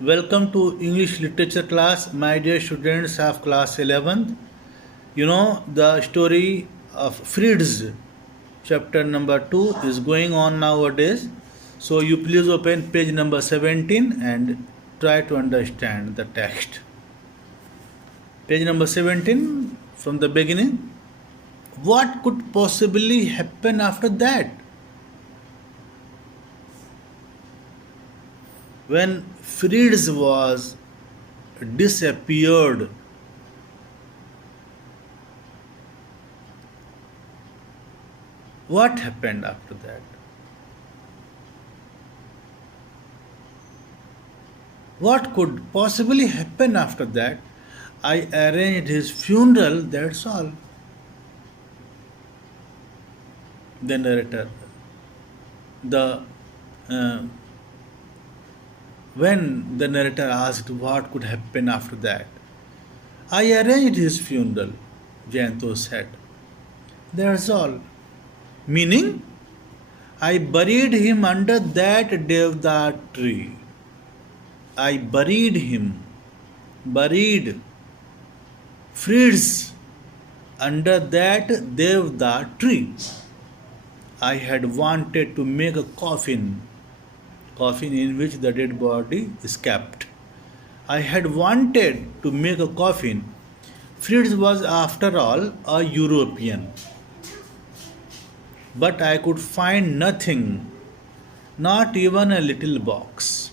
Welcome to English literature class, my dear students of class 11th. You know, the story of Fritz, chapter number 2, is going on nowadays. So, you please open page number 17 and try to understand the text. Page number 17 from the beginning. What could possibly happen after that? When Fritz was disappeared, what happened after that? What could possibly happen after that? I arranged his funeral, that's all. The narrator. The uh, when the narrator asked what could happen after that, I arranged his funeral, Jayanto said. That's all. Meaning, I buried him under that Devda tree. I buried him, buried Fritz under that Devda tree. I had wanted to make a coffin in which the dead body is kept. I had wanted to make a coffin. Fritz was, after all, a European. But I could find nothing, not even a little box.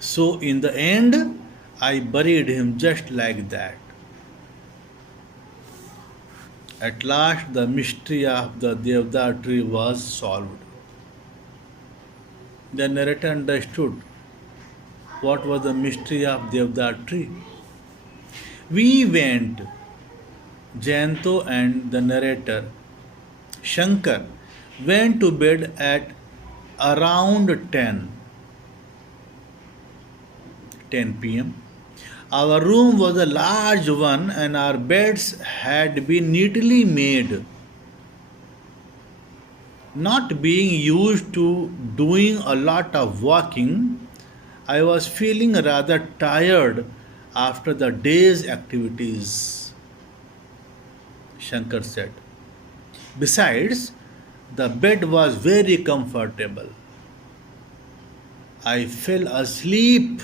So, in the end, I buried him just like that. At last, the mystery of the Devda tree was solved. The narrator understood what was the mystery of Devda tree. We went, Jayanto and the narrator, Shankar, went to bed at around 10 p.m. Our room was a large one and our beds had been neatly made. Not being used to doing a lot of walking, I was feeling rather tired after the day's activities, Shankar said. Besides, the bed was very comfortable. I fell asleep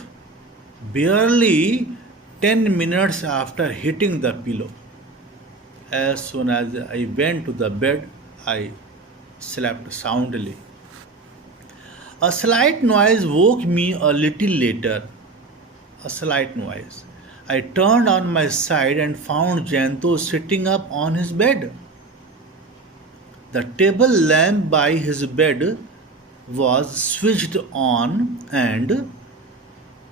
barely 10 minutes after hitting the pillow. As soon as I went to the bed, I slept soundly. A slight noise woke me a little later. A slight noise. I turned on my side and found Janto sitting up on his bed. The table lamp by his bed was switched on, and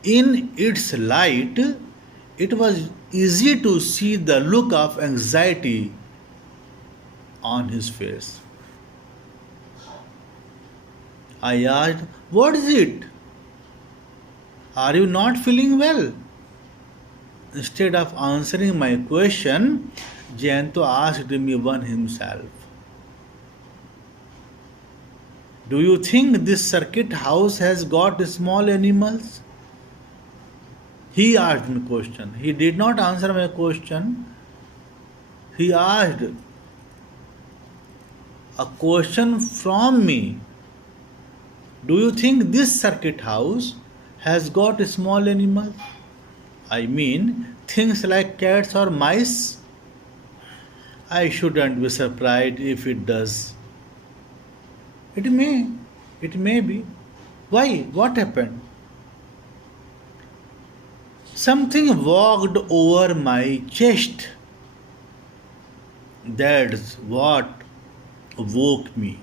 in its light, it was easy to see the look of anxiety on his face. I asked, "What is it? Are you not feeling well?" Instead of answering my question, Jayanto asked me one himself. Do you think this circuit house has got small animals? He asked me question. He did not answer my question. He asked a question from me. Do you think this circuit house has got small animals? I mean, things like cats or mice? I shouldn't be surprised if it does. It may. It may be. Why? What happened? Something walked over my chest. That's what woke me.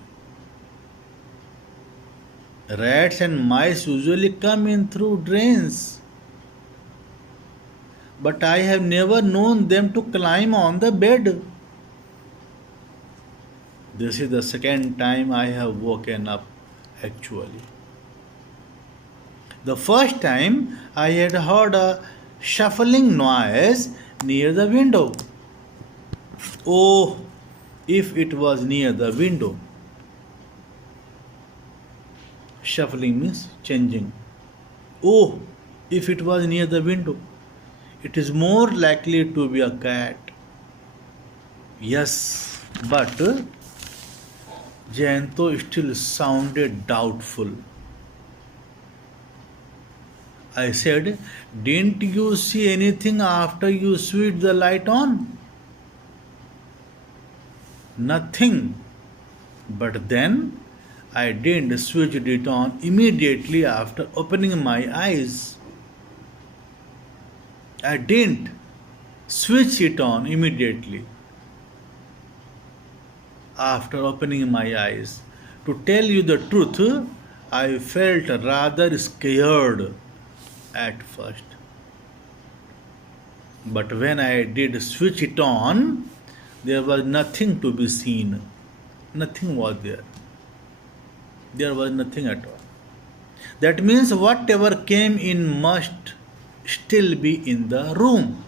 Rats and mice usually come in through drains, but I have never known them to climb on the bed. This is the second time I have woken up, actually. The first time I had heard a shuffling noise near the window. Oh, if it was near the window. Shuffling means changing. Oh, if it was near the window, it is more likely to be a cat. Yes, but Jayanto still sounded doubtful. I said, didn't you see anything after you switched the light on? Nothing. But then I didn't switch it on immediately after opening my eyes. I didn't switch it on immediately after opening my eyes. To tell you the truth, I felt rather scared at first. But when I did switch it on, there was nothing to be seen. Nothing was there. There was nothing at all. That means whatever came in must still be in the room.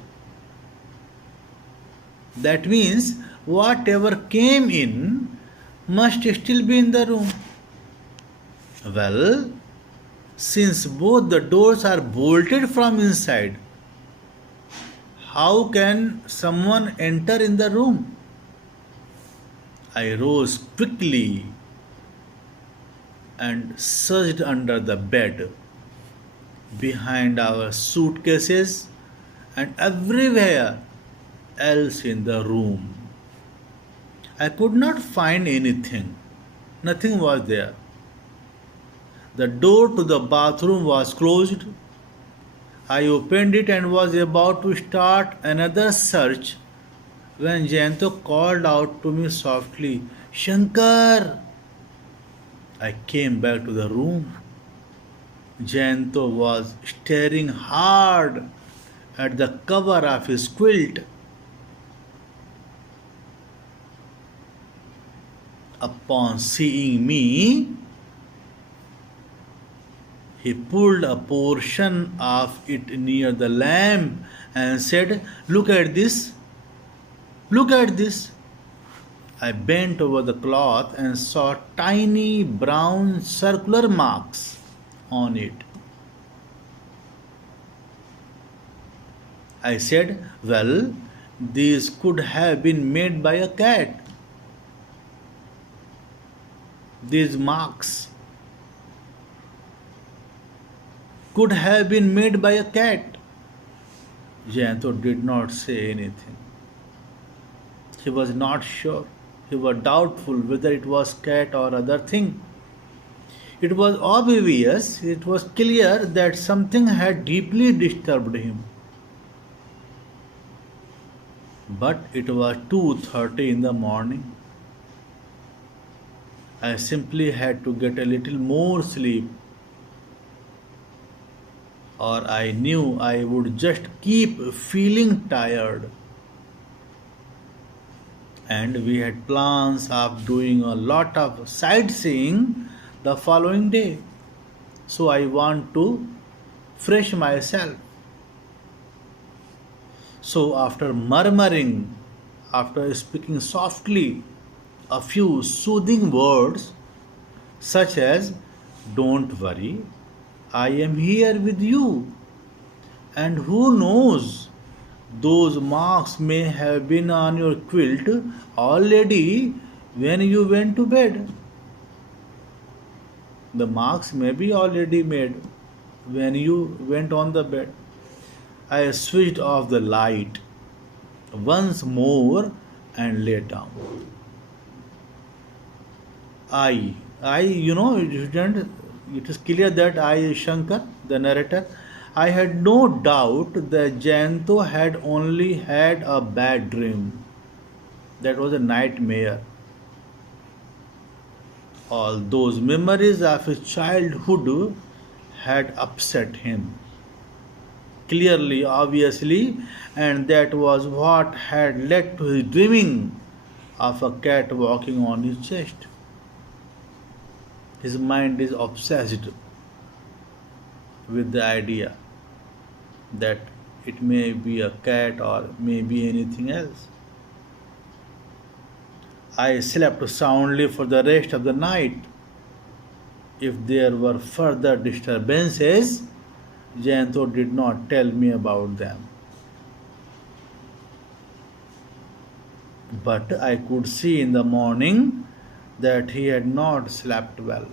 That means whatever came in must still be in the room. Well, since both the doors are bolted from inside, how can someone enter in the room? I rose quickly and searched under the bed, behind our suitcases, and everywhere else in the room. I could not find anything. Nothing was there. The door to the bathroom was closed. I opened it and was about to start another search when Jayanto called out to me softly, Shankar! I came back to the room. Jayanto was staring hard at the cover of his quilt. Upon seeing me, he pulled a portion of it near the lamp and said, Look at this. Look at this. I bent over the cloth and saw tiny brown circular marks on it. I said, Well, these could have been made by a cat. These marks could have been made by a cat. Jayanto did not say anything. He was not sure. He was doubtful whether it was cat or other thing. It was obvious, it was clear that something had deeply disturbed him. But it was 2:30 in the morning. I simply had to get a little more sleep, or I knew I would just keep feeling tired. And we had plans of doing a lot of sightseeing the following day. So I want to fresh myself. So after murmuring, after speaking softly, a few soothing words such as, Don't worry, I am here with you. And who knows, those marks may have been on your quilt already when you went to bed. The marks may be already made when you went on the bed. I switched off the light once more and lay down. It is clear that I, Shankar, the narrator, I had no doubt that Jayanto had only had a bad dream. That was a nightmare. All those memories of his childhood had upset him. Clearly, obviously, and that was what had led to his dreaming of a cat walking on his chest. His mind is obsessed with the idea that it may be a cat or may be anything else. I slept soundly for the rest of the night. If there were further disturbances, Jayanto did not tell me about them. But I could see in the morning that he had not slept well.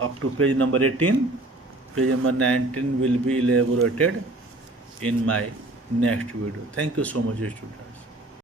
Up to page number 18. Page number 19 will be elaborated in my next video. Thank you so much, students.